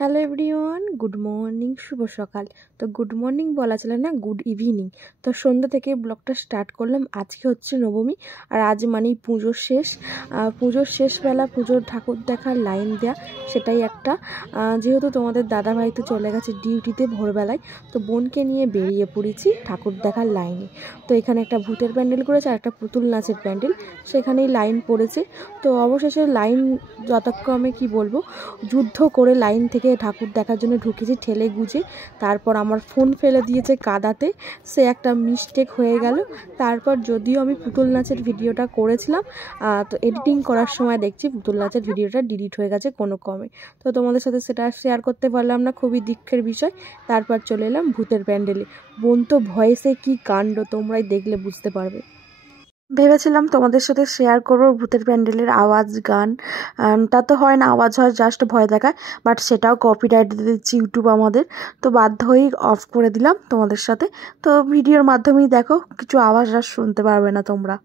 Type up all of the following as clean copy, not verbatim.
Hello everyone, good morning, শুভ সকাল। তো good morning বলা চলে না, গুড ইভিনিং। তো সন্ধ্যা থেকে ব্লগটা স্টার্ট করলাম। আজকে হচ্ছে নবমী, আর আজ মানেই পুজোর শেষবেলা পুজোর ঠাকুর দেখার লাইন দেয়া, সেটাই একটা। যেহেতু তোমাদের দাদাভাই তো চলে গেছে ডিউটিতে ভোরবেলায়, তো বোনকে নিয়ে বেরিয়ে পড়েছি ঠাকুর দেখার লাইনে। তো এখানে একটা ভূতের প্যান্ডেল করেছে আর একটা পুতুল নাচের প্যান্ডেল, সেখানেই লাইন পড়েছে। তো অবশেষে লাইন যথাক্রমে কি বলবো, যুদ্ধ করে লাইন থেকে ঠাকুর দেখার জন্য ঢুকেছি ঠেলে গুজে। তারপর আমার ফোন ফেলে দিয়েছে কাদাতে, সে একটা মিস্টেক হয়ে গেল। তারপর যদিও আমি পুতুল নাচের ভিডিওটা করেছিলাম, তো এডিটিং করার সময় দেখছি পুতুল নাচের ভিডিওটা ডিলিট হয়ে গেছে কোনো ক্রমে। তো তোমাদের সাথে সেটা শেয়ার করতে পারলাম না, খুবই দুঃখের বিষয়। তারপর চলে এলাম ভূতের প্যান্ডেলে। বোন তো ভয়েসে কি কাণ্ড, তোমরাই দেখলে বুঝতে পারবে। ভেবেছিলাম তোমাদের সাথে শেয়ার করবো ভূতের প্যান্ডেলের আওয়াজ, গান। তা তো হয় না, আওয়াজ হয়, জাস্ট ভয় দেখায়, বাট সেটাও কপিরাইট দিচ্ছি ইউটিউব আমাদের, তো বাধ্য হয়েই অফ করে দিলাম তোমাদের সাথে। তো ভিডিওর মাধ্যমেই দেখো, কিছু আওয়াজ আর শুনতে পারবে না তোমরা।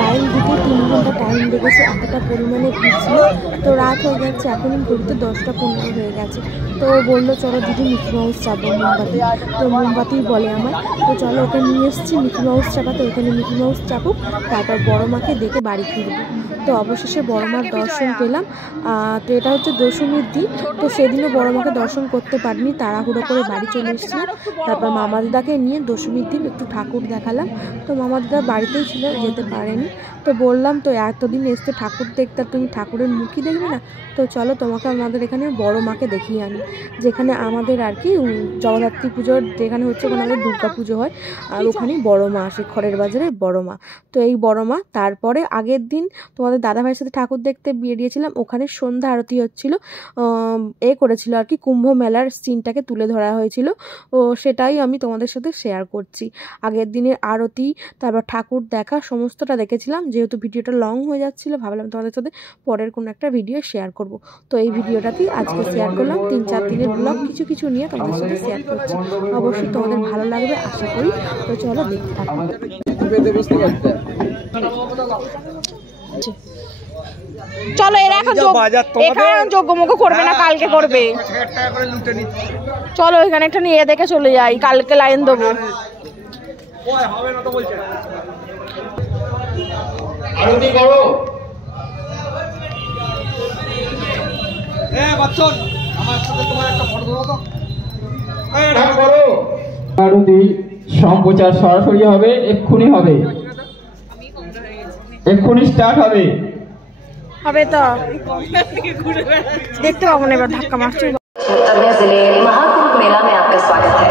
লাইন দিতে 3 ঘন্টা টাইম লেগেছে, এতটা পরিমাণে ভিড় ছিল। তো রাত হয়ে যাচ্ছে, এখনই ঘুরতে 10টা 15 হয়ে গেছে। তো বললো চলো দিদি মিকি মাউস চাপবো মোমবাতি, তো মোমবাতিই বলে আমার। তো চলো ওকে নিয়ে এসেছি মিকি মাউস চাপাতে, ওখানে মিকি মাউস চাপুক, তারপর বড় মাকে দেখে বাড়ি ফিরবো। তো অবশেষে বড় মার দর্শন পেলাম। তো এটা হচ্ছে দশমীর দিন, তো সেদিনও বড় মাকে দর্শন করতে পারিনি, তাড়াহুড়ো করে বাড়ি চলে এসেছিলাম। তারপর মামা দিদাকে নিয়ে দশমীর দিন একটু ঠাকুর দেখালাম। তো মামা দিদা বাড়িতেই ছিল, যেতে পারেনি। তো বললাম তো এতদিন এসছে ঠাকুর দেখতে, তুমি ঠাকুরের মুখই দেখবে না? তো চলো তোমাকে আমাদের এখানে বড় মাকে দেখিয়ে আনি, যেখানে আমাদের আর কি জগদ্ধাত্রী পুজোর যেখানে হচ্ছে ওখানে আমাদের দুর্গা পুজো হয়, আর ওখানেই বড় মা আসে, খড়ের বাজারে বড় মা। তো এই বড় মা, তারপরে আগের দিন তোমাদের দাদাভাইয়ের সাথে ঠাকুর দেখতে বেরিয়েছিলাম, ওখানে সন্ধ্যা আরতি হচ্ছিল, করেছিল আর কি, কুম্ভ মেলার সিনটাকে তুলে ধরা হয়েছিল। ও সেটাই আমি তোমাদের সাথে শেয়ার করছি। আগের দিনের আরতি, তারপর ঠাকুর দেখা সমস্তটা দেখেছিলাম। যেহেতু ভিডিওটা লং হয়ে যাচ্ছিল, ভাবলাম তোমাদের সাথে পরের কোনো একটা ভিডিও শেয়ার করব। তো এই ভিডিওটাতেই আজকে শেয়ার করলাম, 3-4 দিনের ব্লগ কিছু কিছু নিয়ে তোমাদের সাথে শেয়ার করছি। অবশ্যই তোমাদের ভালো লাগবে আশা করি। তো চলো দেখতে থাকো। চলো, এরা এখন যোগ্যমুখ করবে না, কালকে করবে। চলো এখানে একটা নিয়ে দেখে চলে যাই, কালকে লাইন দেবো। আরতি করো। আরতি সম্প্রচার সরাসরি হবে, এক্ষুনি হবে, এক্ষুনি স্টার্ট হবে। হবে তো দেখতে পাবো না, এবার ধাক্কা মারছি। जिले महाकुंभ मेला में आपका स्वागत है।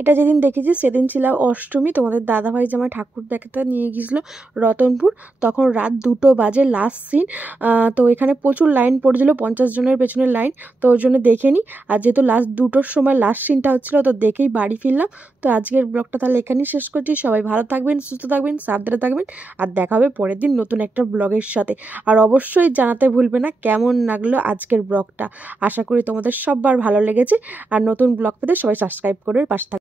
এটা যেদিন দেখেছি সেদিন ছিল অষ্টমী। তোমাদের দাদাভাই যে আমার ঠাকুর দেখাতে নিয়ে গিয়েছিলো রতনপুর, তখন রাত 2টো বাজে, লাস্ট সিন। তো এখানে প্রচুর লাইন পড়েছিল, 50 জনের পেছনে লাইন, তো ওর জন্য দেখে নিই। আর যেহেতু লাস্ট 2টোর সময় লাস্ট সিনটা হচ্ছিলো, তো দেখেই বাড়ি ফিরলাম। তো আজকের ব্লগটা তাহলে এখানেই শেষ করছি। সবাই ভালো থাকবেন, সুস্থ থাকবেন, সাবধানে থাকবেন, আর দেখা হবে পরের দিন নতুন একটা ব্লগের সাথে। আর অবশ্যই জানাতে ভুলবে না কেমন লাগলো আজকের ব্লগটা। আশা করি তোমাদের সবার ভালো লেগেছে। আর নতুন ব্লগ পেতে সবাই সাবস্ক্রাইব করে পাশে থাকবে।